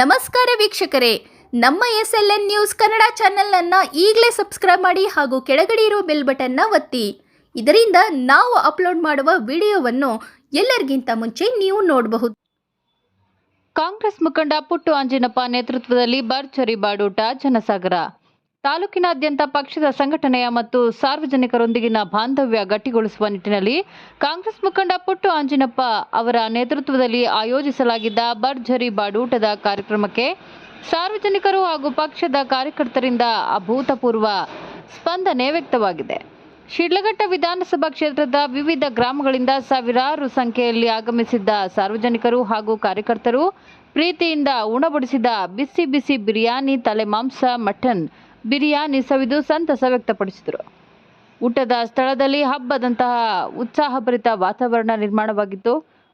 ನಮಸ್ಕಾರ ವೀಕ್ಷಕರೇ, ನಮ್ಮ SLN ನ್ಯೂಸ್ ಕನ್ನಡ ಚಾನೆಲ್ನ ಈಗಲೇ ಸಬ್ಸ್ಕ್ರೈಬ್ ಮಾಡಿ ಹಾಗೂ ಕೆಳಗಡೆ ಇರೋ ಬೆಲ್ ಬಟನ್ನ ಒತ್ತಿ. ಇದರಿಂದ ನಾವು ಅಪ್ಲೋಡ್ ಮಾಡುವ ವಿಡಿಯೋವನ್ನು ಎಲ್ಲರಿಗಿಂತ ಮುಂಚೆ ನೀವು ನೋಡಬಹುದು. ಕಾಂಗ್ರೆಸ್ ಮುಖಂಡ ಪುಟ್ಟು ಆಂಜಿನಪ್ಪ ನೇತೃತ್ವದಲ್ಲಿ ಭರ್ಜರಿ ಬಾಡೂಟ ಜನಸಾಗರ. ತಾಲೂಕಿನಾದ್ಯಂತ ಪಕ್ಷದ ಸಂಘಟನೆಯ ಮತ್ತು ಸಾರ್ವಜನಿಕರೊಂದಿಗಿನ ಬಾಂಧವ್ಯ ಗಟ್ಟಿಗೊಳಿಸುವ ನಿಟ್ಟಿನಲ್ಲಿ ಕಾಂಗ್ರೆಸ್ ಮುಖಂಡ ಪುಟ್ಟು ಆಂಜಿನಪ್ಪ ಅವರ ನೇತೃತ್ವದಲ್ಲಿ ಆಯೋಜಿಸಲಾಗಿದ್ದ ಭರ್ಜರಿ ಬಾಡೂಟದ ಕಾರ್ಯಕ್ರಮಕ್ಕೆ ಸಾರ್ವಜನಿಕರು ಹಾಗೂ ಪಕ್ಷದ ಕಾರ್ಯಕರ್ತರಿಂದ ಅಭೂತಪೂರ್ವ ಸ್ಪಂದನೆ ವ್ಯಕ್ತವಾಗಿದೆ. ಶಿಡ್ಲಘಟ್ಟ ವಿಧಾನಸಭಾ ಕ್ಷೇತ್ರದ ವಿವಿಧ ಗ್ರಾಮಗಳಿಂದ ಸಾವಿರಾರು ಸಂಖ್ಯೆಯಲ್ಲಿ ಆಗಮಿಸಿದ್ದ ಸಾರ್ವಜನಿಕರು ಹಾಗೂ ಕಾರ್ಯಕರ್ತರು ಪ್ರೀತಿಯಿಂದ ಉಣಬಡಿಸಿದ ಬಿಸಿ ಬಿಸಿ ಬಿರಿಯಾನಿ, ತಲೆಮಾಂಸ, ಮಟನ್ ಬಿರಿಯಾನಿ ಸವಿದು ಸಂತಸ ವ್ಯಕ್ತಪಡಿಸಿದರು. ಊಟದ ಸ್ಥಳದಲ್ಲಿ ಹಬ್ಬದಂತಹ ಉತ್ಸಾಹಭರಿತ ವಾತಾವರಣ ನಿರ್ಮಾಣವಾಗಿತ್ತು.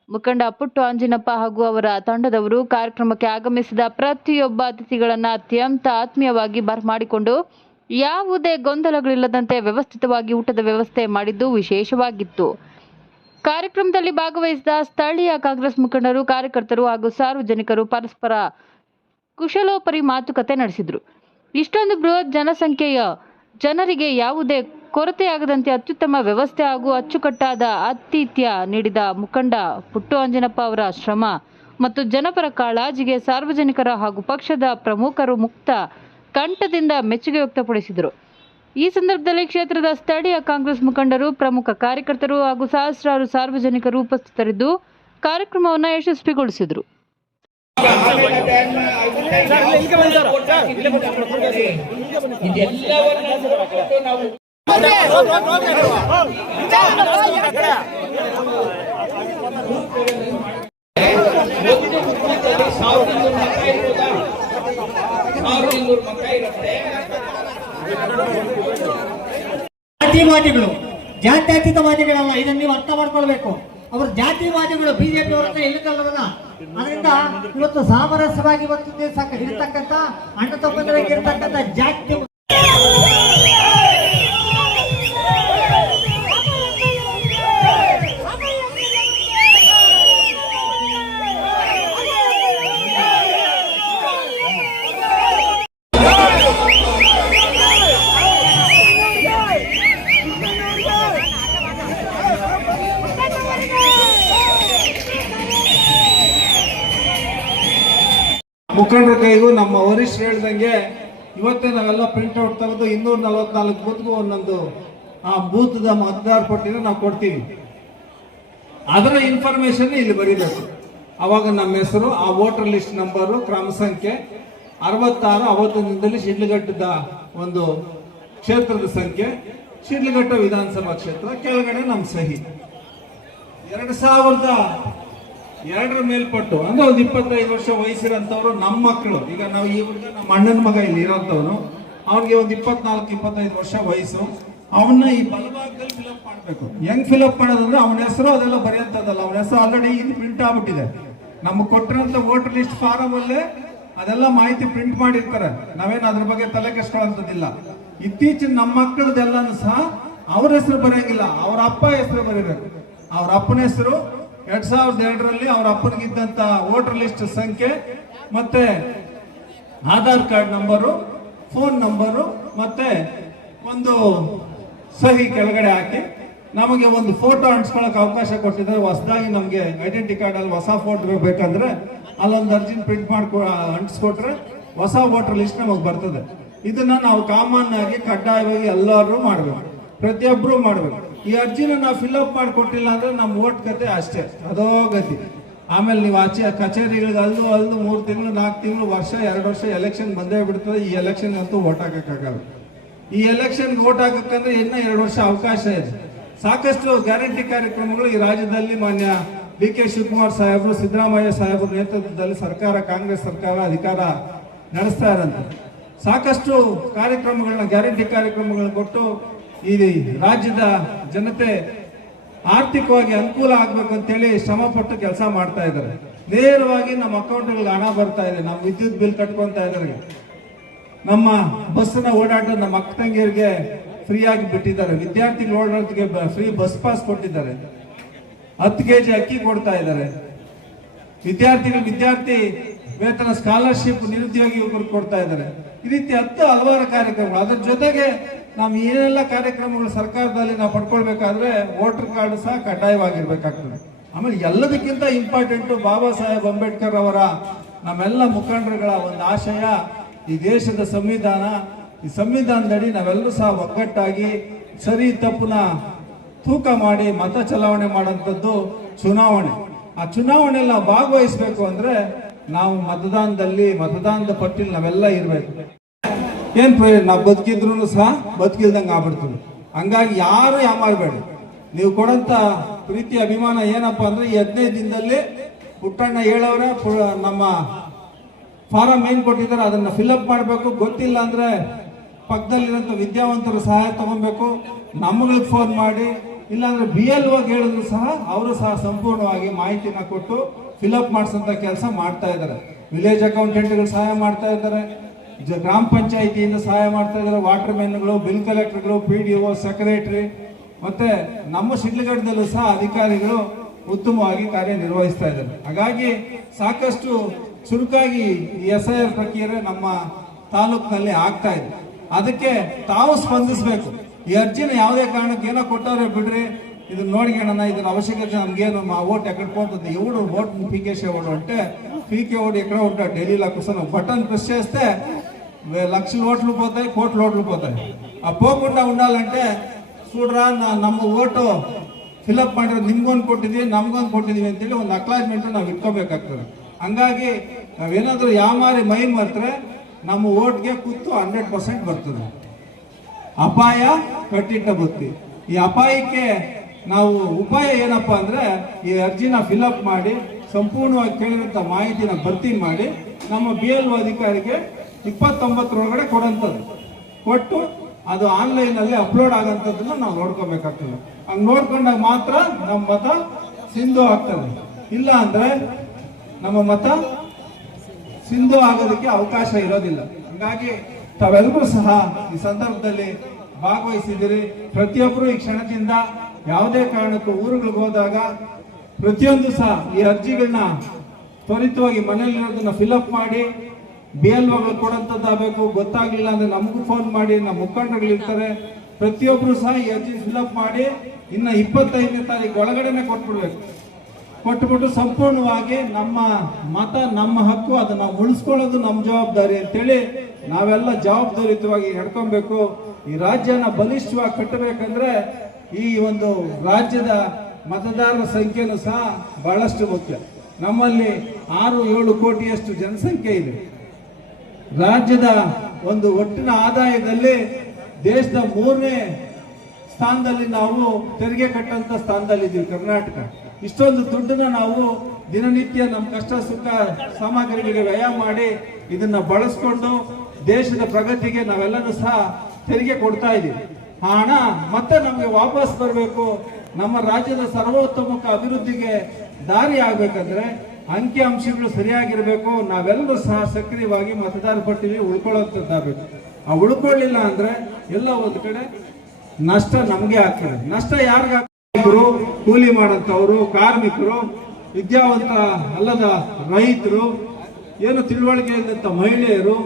ಮುಖಂಡ ಪುಟ್ಟು ಆಂಜಿನಪ್ಪ ಹಾಗೂ ಅವರ ತಂಡದವರು ಕಾರ್ಯಕ್ರಮಕ್ಕೆ ಆಗಮಿಸಿದ ಪ್ರತಿಯೊಬ್ಬ ಅತಿಥಿಗಳನ್ನು ಅತ್ಯಂತ ಆತ್ಮೀಯವಾಗಿ ಬರಮಾಡಿಕೊಂಡು ಯಾವುದೇ ಗೊಂದಲಗಳಿಲ್ಲದಂತೆ ವ್ಯವಸ್ಥಿತವಾಗಿ ಊಟದ ವ್ಯವಸ್ಥೆ ಮಾಡಿದ್ದು ವಿಶೇಷವಾಗಿತ್ತು. ಕಾರ್ಯಕ್ರಮದಲ್ಲಿ ಭಾಗವಹಿಸಿದ ಸ್ಥಳೀಯ ಕಾಂಗ್ರೆಸ್ ಮುಖಂಡರು, ಕಾರ್ಯಕರ್ತರು ಹಾಗೂ ಸಾರ್ವಜನಿಕರು ಪರಸ್ಪರ ಕುಶಲೋಪರಿ ಮಾತುಕತೆ ನಡೆಸಿದರು. ಇಷ್ಟೊಂದು ಬೃಹತ್ ಜನಸಂಖ್ಯೆಯ ಜನರಿಗೆ ಯಾವುದೇ ಕೊರತೆಯಾಗದಂತೆ ಅತ್ಯುತ್ತಮ ವ್ಯವಸ್ಥೆ ಹಾಗೂ ಅಚ್ಚುಕಟ್ಟಾದ ಆತಿಥ್ಯ ನೀಡಿದ ಮುಖಂಡ ಪುಟ್ಟು ಆಂಜಿನಪ್ಪ ಅವರ ಶ್ರಮ ಮತ್ತು ಜನಪರ ಕಾಳಜಿಗೆ ಸಾರ್ವಜನಿಕರ ಹಾಗೂ ಪಕ್ಷದ ಪ್ರಮುಖರು ಮುಕ್ತ ಕಂಠದಿಂದ ಮೆಚ್ಚುಗೆ ವ್ಯಕ್ತಪಡಿಸಿದರು. ಈ ಸಂದರ್ಭದಲ್ಲಿ ಕ್ಷೇತ್ರದ ಸ್ಥಳೀಯ ಕಾಂಗ್ರೆಸ್ ಮುಖಂಡರು, ಪ್ರಮುಖ ಕಾರ್ಯಕರ್ತರು ಹಾಗೂ ಸಹಸ್ರಾರು ಸಾರ್ವಜನಿಕರು ಉಪಸ್ಥಿತರಿದ್ದು ಕಾರ್ಯಕ್ರಮವನ್ನು ಯಶಸ್ವಿಗೊಳಿಸಿದರು. ಜಾತಿವಾದಿಗಳು ಜಾತ್ಯತೀತವಾದಿಗಳಲ್ಲ, ಇದನ್ನ ನೀವು ಅರ್ಥ ಮಾಡ್ಕೊಳ್ಬೇಕು. ಅವರು ಜಾತಿವಾದಿಗಳು, ಬಿಜೆಪಿ ಅವರ ಎಲ್ಲಿದ್ದಲ್ಲವಲ್ಲ. ಅದರಿಂದ ಇವತ್ತು ಸಾಮರಸ್ಯವಾಗಿ ಇವತ್ತು ದಿವಸ ಇರ್ತಕ್ಕಂಥ ಅಣ್ಣ ತಪ್ಪಂದರಿಗೆ ಇರ್ತಕ್ಕಂಥ ಜಾತಿ ಮುಖಂಡರ ಕೈಗೂ ನಮ್ಮ ವರಿಷ್ಠ ಹೇಳ್ದಂಗೆ ಇವತ್ತೇ ನಾವೆಲ್ಲ ಪ್ರಿಂಟ್ಔಟ್ ತೆಗೆದು 244 ಬೂತ್ಗೂ ಒಂದೊಂದು ಆ ಬೂತ್ದ ಮತದಾರ ಪಟ್ಟಿನ ನಾವು ಕೊಡ್ತೀವಿ. ಅದರ ಇನ್ಫಾರ್ಮೇಶನ್ ಇಲ್ಲಿ ಬರೀಬೇಕು. ಅವಾಗ ನಮ್ಮ ಹೆಸರು, ಆ ವೋಟರ್ ಲಿಸ್ಟ್ ನಂಬರು, ಕ್ರಮ ಸಂಖ್ಯೆ 66 ಅವತ್ತಿನಿಂದಲೇ ಶಿಡ್ಲಘಟ್ಟದ ಒಂದು ಕ್ಷೇತ್ರದ ಸಂಖ್ಯೆ, ಶಿಡ್ಲಘಟ್ಟ ವಿಧಾನಸಭಾ ಕ್ಷೇತ್ರ, ಕೆಳಗಡೆ ನಮ್ಮ ಸಹಿ. 2002ರ ಮೇಲ್ಪಟ್ಟು ಅಂದ್ರೆ ಒಂದು 25 ವರ್ಷ ವಯಸ್ಸಿರೋಂಥವ್ರು ನಮ್ಮ ಮಕ್ಕಳು. ಈಗ ನಾವು ಈ ಹುಡುಗ ನಮ್ಮ ಅಣ್ಣನ ಮಗ ಇಲ್ಲಿ ಇರೋಂಥವ್ನು, ಅವ್ನಿಗೆ ಒಂದು 24-25 ವರ್ಷ ವಯಸ್ಸು. ಅವನ್ನ ಈ ಬಲಭಾಗದಲ್ಲಿ ಫಿಲಪ್ ಮಾಡಬೇಕು. ಹೆಂಗ್ ಫಿಲಪ್ ಮಾಡೋದಂದ್ರೆ ಅವನ ಹೆಸರು ಅದೆಲ್ಲ ಬರೆಯಂತದಲ್ಲ, ಅವನ ಹೆಸರು ಆಲ್ರೆಡಿ ಇದು ಪ್ರಿಂಟ್ ಆಗ್ಬಿಟ್ಟಿದೆ. ನಮ್ಗೆ ಕೊಟ್ಟಿರೋಂಥ ವೋಟರ್ ಲಿಸ್ಟ್ ಫಾರಂ ಅಲ್ಲೇ ಅದೆಲ್ಲ ಮಾಹಿತಿ ಪ್ರಿಂಟ್ ಮಾಡಿರ್ತಾರೆ. ನಾವೇನು ಅದ್ರ ಬಗ್ಗೆ ತಲೆ ಕೆಡಿಸ್ಕೊಳ್ಳೋಂಥದ್ದಿಲ್ಲ. ಇತ್ತೀಚಿನ ನಮ್ಮ ಮಕ್ಕಳದೆಲ್ಲನೂ ಸಹ ಅವ್ರ ಹೆಸರು ಬರೆಯಂಗಿಲ್ಲ, ಅವ್ರ ಅಪ್ಪ ಹೆಸರು ಬರೀಬೇಕು. ಅವ್ರ ಅಪ್ಪನ ಹೆಸರು 2002ರಲ್ಲಿ ಅವ್ರ ಅಪ್ಪನಿಗಿದ್ದಂತ ವೋಟರ್ ಲಿಸ್ಟ್ ಸಂಖ್ಯೆ, ಮತ್ತೆ Aadhaar card number, phone number, ಮತ್ತೆ ಒಂದು ಸಹಿ ಕೆಳಗಡೆ ಹಾಕಿ ನಮಗೆ ಒಂದು ಫೋಟೋ ಅಂಟಿಸ್ಕೊಳಕ್ ಅವಕಾಶ ಕೊಟ್ಟಿದ್ದಾರೆ. ಹೊಸದಾಗಿ ನಮಗೆ ಐಡೆಂಟಿ ಕಾರ್ಡ್ ಅಲ್ಲಿ ಹೊಸ ಫೋಟೋ ಬೇಕಂದ್ರೆ ಅಲ್ಲೊಂದು ಅರ್ಜಿನ ಪ್ರಿಂಟ್ ಅಂಟಿಸ್ಕೊಟ್ರೆ ಹೊಸ ವೋಟರ್ ಲಿಸ್ಟ್ ನಮಗೆ ಬರ್ತದೆ. ಇದನ್ನ ನಾವು ಕಾಮನ್ ಆಗಿ ಕಡ್ಡಾಯವಾಗಿ ಎಲ್ಲರೂ ಮಾಡ್ಬೇಕು, ಪ್ರತಿಯೊಬ್ಬರು ಮಾಡ್ಬೇಕು. ಈ ಅರ್ಜಿನ ನಾವು ಫಿಲ್ಅಪ್ ಮಾಡಿಕೊಟ್ಟಿಲ್ಲ ಅಂದ್ರೆ ನಮ್ಮ ಓಟ್ ಗತಿ ಅಷ್ಟೇ, ಅದೋ ಗತಿ. ಆಮೇಲೆ ನೀವು ಆಚೆ ಕಚೇರಿಗಳಿಗೆ ಅಲ್ದು 3 ತಿಂಗಳು 4 ತಿಂಗಳು ವರ್ಷ 2 ವರ್ಷ ಎಲೆಕ್ಷನ್ ಬಂದೇ ಬಿಡ್ತದೆ. ಈ ಎಲೆಕ್ಷನ್ ಅಂತೂ ಓಟ್ ಹಾಕಕ್ಕಾಗಲ್ಲ. ಈ ಎಲೆಕ್ಷನ್ಗೆ ಓಟ್ ಹಾಕಕ್ಕಂದ್ರೆ ಇನ್ನೂ 2 ವರ್ಷ ಅವಕಾಶ ಇದೆ. ಸಾಕಷ್ಟು ಗ್ಯಾರಂಟಿ ಕಾರ್ಯಕ್ರಮಗಳು ಈ ರಾಜ್ಯದಲ್ಲಿ ಮಾನ್ಯ DK ಶಿವಕುಮಾರ್ ಸಾಹೇಬರು, ಸಿದ್ದರಾಮಯ್ಯ ಸಾಹೇಬರ ನೇತೃತ್ವದಲ್ಲಿ ಸರ್ಕಾರ, ಕಾಂಗ್ರೆಸ್ ಸರ್ಕಾರ ಅಧಿಕಾರ ನಡೆಸ್ತಾ ಇರಂತೆ ಸಾಕಷ್ಟು ಕಾರ್ಯಕ್ರಮಗಳನ್ನ, ಗ್ಯಾರಂಟಿ ಕಾರ್ಯಕ್ರಮಗಳನ್ನ ಕೊಟ್ಟು ಈ ರಾಜ್ಯದ ಜನತೆ ಆರ್ಥಿಕವಾಗಿ ಅನುಕೂಲ ಆಗ್ಬೇಕು ಅಂತೇಳಿ ಶ್ರಮ ಪಟ್ಟು ಕೆಲಸ ಮಾಡ್ತಾ ಇದ್ದಾರೆ. ನೇರವಾಗಿ ನಮ್ಮ ಅಕೌಂಟ್ಗಳಿಗೆ ಹಣ ಬರ್ತಾ ಇದೆ. ನಮ್ಮ ವಿದ್ಯುತ್ ಬಿಲ್ ಕಟ್ಕೊಂತಾ ಇದ್ದಾರೆ. ನಮ್ಮ ಬಸ್ನ ಓಡಾಟ ನಮ್ಮ ಅಕ್ಕ ತಂಗಿಯರಿಗೆ ಫ್ರೀ ಆಗಿ ಬಿಟ್ಟಿದ್ದಾರೆ. ವಿದ್ಯಾರ್ಥಿಗಳು ಓಡಾಟಕ್ಕೆ ಫ್ರೀ ಬಸ್ ಪಾಸ್ ಕೊಟ್ಟಿದ್ದಾರೆ. 10 kg ಅಕ್ಕಿ ಕೊಡ್ತಾ ಇದ್ದಾರೆ. ವಿದ್ಯಾರ್ಥಿ ವೇತನ ಸ್ಕಾಲರ್ಶಿಪ್ ನಿರುದ್ಯೋಗಿ ಯುವಕರು ಕೊಡ್ತಾ ಇದ್ದಾರೆ. ಈ ರೀತಿ 10 ಹಲವಾರು ಕಾರ್ಯಕ್ರಮಗಳು. ಅದ್ರ ಜೊತೆಗೆ ನಾವು ಏನೆಲ್ಲ ಕಾರ್ಯಕ್ರಮಗಳು ಸರ್ಕಾರದಲ್ಲಿ ನಾವು ಪಡ್ಕೊಳ್ಬೇಕಾದ್ರೆ ವೋಟರ್ ಕಾರ್ಡ್ ಸಹ ಕಡ್ಡಾಯವಾಗಿರ್ಬೇಕಾಗ್ತದೆ. ಆಮೇಲೆ ಎಲ್ಲದಕ್ಕಿಂತ ಇಂಪಾರ್ಟೆಂಟು ಬಾಬಾ ಸಾಹೇಬ್ ಅಂಬೇಡ್ಕರ್ ಅವರ ನಮ್ಮೆಲ್ಲ ಮುಖಂಡರುಗಳ ಒಂದು ಆಶಯ, ಈ ದೇಶದ ಸಂವಿಧಾನ, ಈ ಸಂವಿಧಾನದಡಿ ನಾವೆಲ್ಲರೂ ಸಹ ಒಗ್ಗಟ್ಟಾಗಿ ಸರಿ ತಪ್ಪುನ ತೂಕ ಮಾಡಿ ಮತ ಚಲಾವಣೆ ಮಾಡೋಂಥದ್ದು ಚುನಾವಣೆ. ಆ ಚುನಾವಣೆಯಲ್ಲಿ ನಾವು ಭಾಗವಹಿಸಬೇಕು ಅಂದ್ರೆ ನಾವು ಮತದಾನದ ಪಟ್ಟಿಲಿ ನಾವೆಲ್ಲ ಇರಬೇಕು. ಏನ್ ಪ್ರಯೋಜನ? ನಾವು ಬದುಕಿದ್ರು ಸಹ ಬದುಕಿಲ್ದಂಗೆ ಆಗ್ಬಿಡ್ತೀವಿ. ಹಂಗಾಗಿ ಯಾರು ಯಾಮಾರಬೇಡಿ. ನೀವು ಕೊಡಂತ ಪ್ರೀತಿ ಅಭಿಮಾನ ಏನಪ್ಪಾ ಅಂದ್ರೆ ಈ 15 ದಿನದಲ್ಲಿ ಪುಟ್ಟಣ್ಣ ಹೇಳವ್ರೆ, ನಮ್ಮ ಫಾರಂ ಏನ್ ಕೊಟ್ಟಿದ್ದಾರೆ ಅದನ್ನ ಫಿಲ್ಅಪ್ ಮಾಡಬೇಕು. ಗೊತ್ತಿಲ್ಲ ಅಂದ್ರೆ ಪಕ್ಕದಲ್ಲಿರೋಂಥ ವಿದ್ಯಾವಂತರ ಸಹಾಯ ತಗೊಬೇಕು, ನಮ್ಮಗಳಿಗೆ ಫೋನ್ ಮಾಡಿ, ಇಲ್ಲಾಂದ್ರೆ BLO ಹೇಳಿದ್ರು ಸಹ ಅವರು ಸಹ ಸಂಪೂರ್ಣವಾಗಿ ಮಾಹಿತಿನ ಕೊಟ್ಟು ಫಿಲ್ಅಪ್ ಮಾಡಿಸೋಂಥ ಕೆಲಸ ಮಾಡ್ತಾ ಇದ್ದಾರೆ. ವಿಲೇಜ್ ಅಕೌಂಟೆಂಟ್ಗಳು ಸಹಾಯ ಮಾಡ್ತಾ ಇದ್ದಾರೆ, ಗ್ರಾಮ ಪಂಚಾಯಿತಿಯಿಂದ ಸಹಾಯ ಮಾಡ್ತಾ ಇದ್ದಾರೆ, ವಾಟರ್ ಮ್ಯಾನ್ಗಳು, ಬಿಲ್ ಕಲೆಕ್ಟರ್ಗಳು, PDO, ಸೆಕ್ರೆಟರಿ, ಮತ್ತೆ ನಮ್ಮ ಶಿಡ್ಲಘಟ್ಟದಲ್ಲೂ ಸಹ ಅಧಿಕಾರಿಗಳು ಉತ್ತಮವಾಗಿ ಕಾರ್ಯನಿರ್ವಹಿಸ್ತಾ ಇದ್ದಾರೆ. ಹಾಗಾಗಿ ಸಾಕಷ್ಟು ಚುರುಕಾಗಿ ಈ SIR ಪ್ರಕ್ರಿಯೆ ನಮ್ಮ ತಾಲೂಕಿನಲ್ಲಿ ಆಗ್ತಾ ಇದೆ. ಅದಕ್ಕೆ ತಾವು ಸ್ಪಂದಿಸಬೇಕು. ಈ ಅರ್ಜಿನ ಯಾವುದೇ ಕಾರಣಕ್ಕೆ ಏನೋ ಕೊಟ್ಟವ್ರೆ ಬಿಡ್ರಿ, ಇದನ್ನ ನೋಡ್ಕೊಳ್ಳೋಣ, ಇದನ್ನ అవశ్యకత నమగేను మా ఓట్ ఎక్కడ పోతుంది, ఎవడు ఓట్ పీకేసేవాడు అంటే పీకేవాడు ఎక్కడ ఉంటాడు, ఢిల్లీలో కూర్చొని బటన్ ప్రెస్ చేస్తే లక్షల ఓట్లు పోతాయి, కోట్ల ఓట్లు పోతాయి. ఆ పోకుండా ఉండాలంటే చూడరా ನಮ್ಮ ಓಟು ಫಿಲ್ಅಪ್ ಮಾಡಿರೋದು ನಿಮ್ಗೊಂದು ಕೊಟ್ಟಿದ್ದೀವಿ ನಮ್ಗೊಂದು ಕೊಟ್ಟಿದ್ದೀವಿ ಅಂತೇಳಿ ಒಂದು ಅಕ್ಲಾಜ್ಮೆಂಟ್ ನಾವು ಇಟ್ಕೋಬೇಕಾಗ್ತದೆ. ಹಂಗಾಗಿ ನಾವೇನಾದ್ರೂ ಯಾಮಾರಿ ಮೈ ಮರೆತ್ರೆ ನಮ್ಮ ಓಟ್ಗೆ ಕೂತು 100% ಬರ್ತದೆ. ಅಪಾಯ ಕಟ್ಟಿಟ್ಟ ಬುತ್ತಿ. ಈ ಅಪಾಯಕ್ಕೆ ನಾವು ಉಪಾಯ ಏನಪ್ಪಾ ಅಂದ್ರೆ ಈ ಅರ್ಜಿನ ಫಿಲ್ಅಪ್ ಮಾಡಿ ಸಂಪೂರ್ಣವಾಗಿ ಕೇಳಿದಂತ ಮಾಹಿತಿನ ಭರ್ತಿ ಮಾಡಿ ನಮ್ಮ BLO ಅಧಿಕಾರಿಗೆ 29 ಕೊಡಂಥದ್ದು ಕೊಟ್ಟು ಅದು ಆನ್ಲೈನ್ ಅಲ್ಲಿ ಅಪ್ಲೋಡ್ ಆಗಂತದನ್ನ ನಾವು ನೋಡ್ಕೋಬೇಕಾಗ್ತದೆ. ಹಂಗ್ ನೋಡ್ಕೊಂಡಾಗ ಮಾತ್ರ ನಮ್ಮ ಮತ ಸಿಂಧು ಆಗ್ತದೆ. ಇಲ್ಲ ಅಂದ್ರೆ ನಮ್ಮ ಮತ ಸಿಂಧು ಆಗೋದಕ್ಕೆ ಅವಕಾಶ ಇರೋದಿಲ್ಲ. ಹಾಗಾಗಿ ತಾವೆಲ್ಲರೂ ಸಹ ಈ ಸಂದರ್ಭದಲ್ಲಿ ಭಾಗವಹಿಸಿದಿರಿ. ಪ್ರತಿಯೊಬ್ಬರು ಈ ಕ್ಷಣದಿಂದ ಯಾವುದೇ ಕಾರಣಕ್ಕೂ ಊರುಗಳಿಗೆ ಹೋದಾಗ ಪ್ರತಿಯೊಂದು ಸಹ ಈ ಅರ್ಜಿಗಳನ್ನ ತ್ವರಿತವಾಗಿ ಮನೆಯಲ್ಲಿರೋದನ್ನ ಫಿಲ್ಅಪ್ ಮಾಡಿ BLOಗಳು ಕೊಡಂತದ್ದಾಗಬೇಕು. ಗೊತ್ತಾಗ್ಲಿಲ್ಲ ಅಂದ್ರೆ ನಮಗೂ ಫೋನ್ ಮಾಡಿ, ನಮ್ಮ ಮುಖಂಡರುಗಳು ಇರ್ತಾರೆ, ಪ್ರತಿಯೊಬ್ರು ಸಹ ಈ ಅರ್ಜಿ ಫಿಲ್ಅಪ್ ಮಾಡಿ ಇನ್ನ 25ನೇ ತಾರೀಕು ಒಳಗಡೆನೆ ಕೊಟ್ಬಿಡ್ಬೇಕು. ಕೊಟ್ಬಿಟ್ಟು ಸಂಪೂರ್ಣವಾಗಿ ನಮ್ಮ ಮತ ನಮ್ಮ ಹಕ್ಕು, ಅದನ್ನ ನಾವು ಉಳಿಸ್ಕೊಳ್ಳೋದು ನಮ್ಮ ಜವಾಬ್ದಾರಿ ಅಂತೇಳಿ ನಾವೆಲ್ಲ ಜವಾಬ್ದಾರಿಯುತವಾಗಿ ನಡ್ಕೊಬೇಕು. ಈ ರಾಜ್ಯನ ಬಲಿಷ್ಠವಾಗಿ ಕಟ್ಟಬೇಕಂದ್ರೆ ಈ ಒಂದು ರಾಜ್ಯದ ಮತದಾರರ ಸಂಖ್ಯೆನೂ ಸಹ ಬಹಳಷ್ಟು ಮುಖ್ಯ. ನಮ್ಮಲ್ಲಿ 6-7 ಕೋಟಿಯಷ್ಟು ಜನಸಂಖ್ಯೆ ಇದೆ. ರಾಜ್ಯದ ಒಂದು ಒಟ್ಟಿನ ಆದಾಯದಲ್ಲಿ ದೇಶದ 3ನೇ ಸ್ಥಾನದಲ್ಲಿ ನಾವು ತೆರಿಗೆ ಕಟ್ಟಂತ ಸ್ಥಾನದಲ್ಲಿದ್ದೀವಿ ಕರ್ನಾಟಕ. ಇಷ್ಟೊಂದು ದುಡ್ಡನ್ನ ನಾವು ದಿನನಿತ್ಯ ನಮ್ಮ ಕಷ್ಟ ಸುಖ ಸಾಮಗ್ರಿಗಳಿಗೆ ವ್ಯಯ ಮಾಡಿ ಇದನ್ನ ಬಳಸ್ಕೊಂಡು ದೇಶದ ಪ್ರಗತಿಗೆ ನಾವೆಲ್ಲರೂ ಸಹ ತೆರಿಗೆ ಕೊಡ್ತಾ ಇದ್ದೀವಿ. ಆ ಹಣ ಮತ್ತೆ ನಮಗೆ ವಾಪಸ್ ಬರಬೇಕು. ನಮ್ಮ ರಾಜ್ಯದ ಸರ್ವೋತ್ತಮಕ ಅಭಿವೃದ್ಧಿಗೆ ದಾರಿ ಆಗ್ಬೇಕಂದ್ರೆ ಅಂಕಿ ಅಂಶಗಳು ಸರಿಯಾಗಿರ್ಬೇಕು. ನಾವೆಲ್ಲರೂ ಸಹ ಸಕ್ರಿಯವಾಗಿ ಮತದಾರ ಪಟ್ಟಿಲಿ ಉಳ್ಕೊಳ್ಳೋಂಥದ್ದಾಗಬೇಕು. ಆ ಉಳ್ಕೊಳ್ಳಿಲ್ಲ ಅಂದ್ರೆ ಎಲ್ಲ ಒಂದು ಕಡೆ ನಷ್ಟ ನಮಗೆ ಆಗ್ತದೆ. ನಷ್ಟ ಯಾರಿಗಾಗ್ತರು? ಕೂಲಿ ಮಾಡೋಂಥವ್ರು, ಕಾರ್ಮಿಕರು, ವಿದ್ಯಾವಂತ ಅಲ್ಲದ ರೈತರು, ಏನು ತಿಳುವಳಿಕೆ ಇದ್ದಂಥ ಮಹಿಳೆಯರು,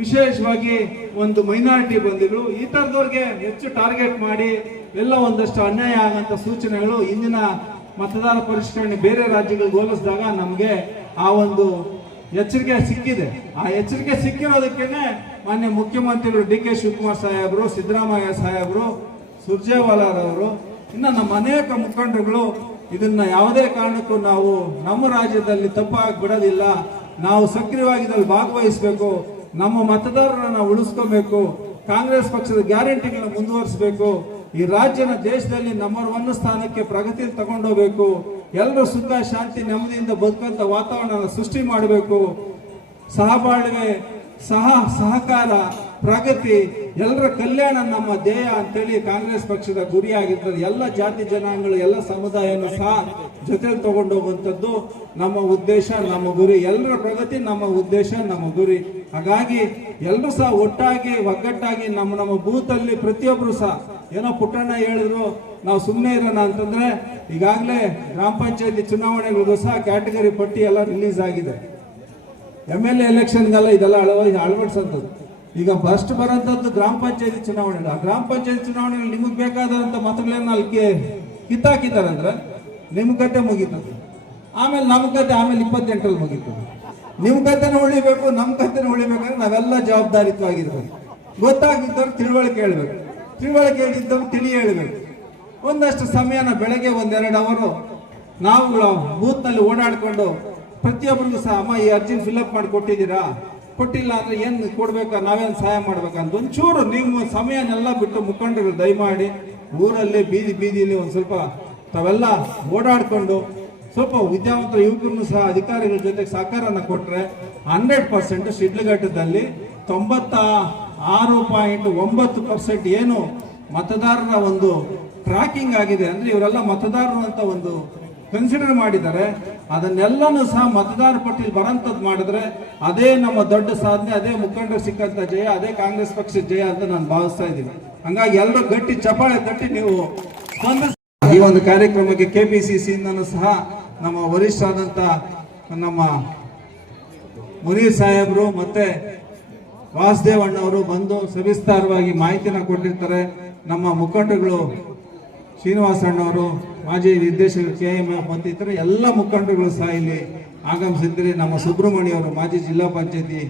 ವಿಶೇಷವಾಗಿ ಒಂದು ಮೈನಾರಿಟಿ ಬಂಧುಗಳು, ಈ ತರದವ್ರಿಗೆ ಹೆಚ್ಚು ಟಾರ್ಗೆಟ್ ಮಾಡಿ ಎಲ್ಲ ಒಂದಷ್ಟು ಅನ್ಯಾಯ ಆಗಂತ ಸೂಚನೆಗಳು ಇಂದಿನ ಮತದಾರ ಪರಿಷ್ಕರಣೆ ಬೇರೆ ರಾಜ್ಯಗಳಿಗೆ ಹೋಲಿಸಿದಾಗ ನಮಗೆ ಆ ಒಂದು ಎಚ್ಚರಿಕೆ ಸಿಕ್ಕಿದೆ. ಆ ಎಚ್ಚರಿಕೆ ಸಿಕ್ಕಿರೋದಕ್ಕೇನೆ ಮಾನ್ಯ ಮುಖ್ಯಮಂತ್ರಿಗಳು DK ಶಿವಕುಮಾರ್ ಸಾಹೇಬರು, ಸಿದ್ದರಾಮಯ್ಯ ಸಾಹೇಬರು, ಸುರ್ಜೇವಾಲಾರವರು, ಇನ್ನು ನಮ್ಮ ಅನೇಕ ಮುಖಂಡರುಗಳು ಇದನ್ನ ಯಾವುದೇ ಕಾರಣಕ್ಕೂ ನಾವು ನಮ್ಮ ರಾಜ್ಯದಲ್ಲಿ ತಪ್ಪಾಗಿ ಬಿಡೋದಿಲ್ಲ, ನಾವು ಸಕ್ರಿಯವಾಗಿ ಇದರಲ್ಲಿ ಭಾಗವಹಿಸಬೇಕು, ನಮ್ಮ ಮತದಾರರನ್ನ ಉಳಿಸ್ಕೋಬೇಕು, ಕಾಂಗ್ರೆಸ್ ಪಕ್ಷದ ಗ್ಯಾರಂಟಿಗಳನ್ನ ಮುಂದುವರಿಸಬೇಕು, ಈ ರಾಜ್ಯನ ದೇಶದಲ್ಲಿ ನಂಬರ್ 1 ಸ್ಥಾನಕ್ಕೆ ಪ್ರಗತಿಯಲ್ಲಿ ತಗೊಂಡೋಗ್ಬೇಕು, ಎಲ್ಲರೂ ಸುಖ ಶಾಂತಿ ನೆಮ್ಮದಿಯಿಂದ ಬದುಕಂತ ವಾತಾವರಣ ಸೃಷ್ಟಿ ಮಾಡಬೇಕು, ಸಹಬಾಳ್ವೆ ಸಹಕಾರ ಪ್ರಗತಿ ಎಲ್ಲರ ಕಲ್ಯಾಣ ನಮ್ಮ ಧ್ಯೇಯ ಅಂತೇಳಿ ಕಾಂಗ್ರೆಸ್ ಪಕ್ಷದ ಗುರಿಯಾಗಿರ್ತದೆ. ಎಲ್ಲ ಜಾತಿ ಜನಾಂಗಗಳು ಎಲ್ಲ ಸಮುದಾಯನೂ ಸಹ ಜೊತೆಲಿ ತಗೊಂಡೋಗುವಂಥದ್ದು ನಮ್ಮ ಉದ್ದೇಶ, ನಮ್ಮ ಗುರಿ. ಎಲ್ಲರ ಪ್ರಗತಿ ನಮ್ಮ ಉದ್ದೇಶ, ನಮ್ಮ ಗುರಿ. ಹಾಗಾಗಿ ಎಲ್ಲರೂ ಸಹ ಒಟ್ಟಾಗಿ ಒಗ್ಗಟ್ಟಾಗಿ ನಮ್ಮ ಬೂತಲ್ಲಿ ಪ್ರತಿಯೊಬ್ಬರು ಸಹ ಏನೋ ಪುಟ್ಟಣ್ಣ ಹೇಳಿದ್ರು ನಾವು ಸುಮ್ಮನೆ ಇರೋಣ ಅಂತಂದ್ರೆ ಈಗಾಗಲೇ ಗ್ರಾಮ ಪಂಚಾಯತಿ ಚುನಾವಣೆಗಳಿಗೂ ಸಹ ಕ್ಯಾಟಗರಿ ಪಟ್ಟಿ ಎಲ್ಲ ರಿಲೀಸ್ ಆಗಿದೆ. MLA ಎಲೆಕ್ಷನ್ಗೆಲ್ಲ ಇದೆಲ್ಲ ಅಳವಡಿಸೋಂಥದ್ದು. ಈಗ ಫಸ್ಟ್ ಬರೋಂಥದ್ದು ಗ್ರಾಮ ಪಂಚಾಯತಿ ಚುನಾವಣೆ. ಆ ಗ್ರಾಮ ಪಂಚಾಯತಿ ಚುನಾವಣೆಗಳು ನಿಮಗೆ ಬೇಕಾದಂಥ ಮತಗಳನ್ನ ಅಲ್ಲಿ ಕಿತ್ತಾಕಿದ್ದಾರೆ ಅಂದ್ರೆ ನಿಮ್ಮ ಕತೆ ಮುಗೀತದೆ. ಆಮೇಲೆ ನಮ್ಮ ಕತೆ ಆಮೇಲೆ 28ರಲ್ಲಿ ಮುಗೀತದೆ. ನಿಮ್ಮ ಕತೆನೂ ಉಳಿಬೇಕು, ನಮ್ಮ ಕತೆನೂ ಉಳಿಬೇಕಂದ್ರೆ ನಾವೆಲ್ಲ ಜವಾಬ್ದಾರಿತ್ವಾಗಿರ್ಬೇಕು. ಗೊತ್ತಾಗಿದ್ದವ್ರು ತಿಳುವಳಿಕೆ ಹೇಳ್ಬೇಕು, ತಿಳುವಳಿಕೆ ಹೇಳಿದ್ದವ್ರು ತಿಳಿ ಹೇಳ್ಬೇಕು. ಒಂದಷ್ಟು ಸಮಯನ ಬೆಳಗ್ಗೆ 1-2 ಅವರು ನಾವು ಬೂತ್ನಲ್ಲಿ ಓಡಾಡ್ಕೊಂಡು ಪ್ರತಿಯೊಬ್ಬರಿಗೂ ಸಹ ಅಮ್ಮ ಈ ಅರ್ಜಿ ಫಿಲ್ಅಪ್ ಮಾಡಿ ಕೊಟ್ಟಿದ್ದೀರಾ, ಕೊಟ್ಟಿಲ್ಲ ಅಂದ್ರೆ ಏನು ಕೊಡ್ಬೇಕಾ, ನಾವೇನು ಸಹಾಯ ಮಾಡ್ಬೇಕಂತ ಒಂಚೂರು ನಿಮ್ಮ ಸಮಯನೆಲ್ಲ ಬಿಟ್ಟು ಮುಖಂಡರು ದಯಮಾಡಿ ಊರಲ್ಲಿ ಬೀದಿಯಲ್ಲಿ ಒಂದು ಸ್ವಲ್ಪ ತಾವೆಲ್ಲ ಓಡಾಡ್ಕೊಂಡು ಸ್ವಲ್ಪ ವಿದ್ಯಾವಂತರ ಯುವಕರನ್ನು ಸಹ ಅಧಿಕಾರಿಗಳ ಜೊತೆ ಸಹಕಾರನ ಕೊಟ್ಟರೆ 100% ಶಿಡ್ಲಘಟ್ಟದಲ್ಲಿ 96.9% ಏನು ಮತದಾರರ ಒಂದು ಟ್ರ್ಯಾಕಿಂಗ್ ಆಗಿದೆ ಅಂದ್ರೆ ಇವರೆಲ್ಲ ಮತದಾರರು ಅಂತ ಒಂದು ಕನ್ಸಿಡರ್ ಮಾಡಿದ್ದಾರೆ. ಅದನ್ನೆಲ್ಲನೂ ಸಹ ಮತದಾರ ಪಟ್ಟಿಯಲ್ಲಿ ಬರಂತದ್ದು ಮಾಡಿದ್ರೆ ಅದೇ ನಮ್ಮ ದೊಡ್ಡ ಸಾಧನೆ, ಅದೇ ಮುಖಂಡರು ಸಿಕ್ಕಂತ ಜಯ, ಅದೇ ಕಾಂಗ್ರೆಸ್ ಪಕ್ಷದ ಜಯ ಅಂತ ನಾನು ಭಾವಿಸ್ತಾ ಇದ್ದೀನಿ. ಹಂಗಾಗಿ ಎಲ್ಲರೂ ಗಟ್ಟಿ ಚಪ್ಪಾಳೆ ತಟ್ಟಿ ನೀವು ಸ್ಪಂದಿಸಿ. ಈ ಒಂದು ಕಾರ್ಯಕ್ರಮಕ್ಕೆ KPCC ಇಂದನೂ ಸಹ ನಮ್ಮ ವರಿಷ್ಠರಾದಂಥ ನಮ್ಮ ಮುನೀರ್ ಸಾಹೇಬರು ಮತ್ತೆ ವಾಸುದೇವ್ ಅಣ್ಣವರು ಬಂದು ಸವಿಸ್ತಾರವಾಗಿ ಮಾಹಿತಿನ ಕೊಟ್ಟಿರ್ತಾರೆ. ನಮ್ಮ ಮುಖಂಡರುಗಳು ಶ್ರೀನಿವಾಸ ಅಣ್ಣವರು, ಮಾಜಿ ನಿರ್ದೇಶಕರು KMF ಮತ್ತು ಇತರ ಎಲ್ಲ ಮುಖಂಡರುಗಳು ಸಹ ಇಲ್ಲಿ ಆಗಮಿಸಿದ್ದಾರೆ. ನಮ್ಮ ಸುಬ್ರಹ್ಮಣ್ಯ ಅವರು ಮಾಜಿ ಜಿಲ್ಲಾ ಪಂಚಾಯತಿ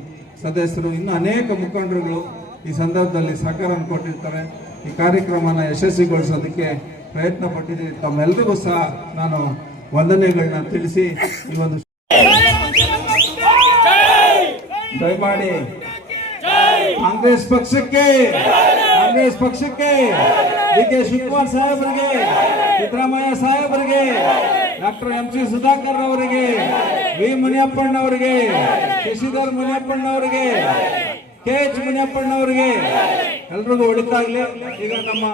ಸದಸ್ಯರು, ಇನ್ನು ಅನೇಕ ಮುಖಂಡರುಗಳು ಈ ಸಂದರ್ಭದಲ್ಲಿ ಸಹಕಾರ ಕೊಟ್ಟಿರ್ತಾರೆ. ಈ ಕಾರ್ಯಕ್ರಮನ ಯಶಸ್ವಿಗೊಳಿಸೋದಕ್ಕೆ ಪ್ರಯತ್ನ ಪಟ್ಟಿದ್ದೀರಿ. ತಮ್ಮೆಲ್ಲರಿಗೂ ಸಹ ನಾನು ವಂದನೆಗಳನ್ನ ತಿಳಿಸಿ ಈ ಒಂದು ದಯಮಾಡಿ ಕಾಂಗ್ರೆಸ್ ಪಕ್ಷಕ್ಕೆ DK ಶಿವಕುಮಾರ್ ಸಾಹೇಬರಿಗೆ, ಸಿದ್ದರಾಮಯ್ಯ ಸಾಹೇಬರಿಗೆ, ಡಾಕ್ಟರ್ MC ಸುಧಾಕರ್ ಅವರಿಗೆ, V ಮುನಿಯಪ್ಪಣ್ಣವರಿಗೆ, ಶಶಿಧರ್ ಮುನಿಯಪ್ಪಣ್ಣವರಿಗೆ, KH ಮುನಿಯಪ್ಪಣ್ಣವರಿಗೆ ಎಲ್ರಿಗೂ ಒಳಿತಾಗ್ಲಿ. ಈಗ ನಮ್ಮ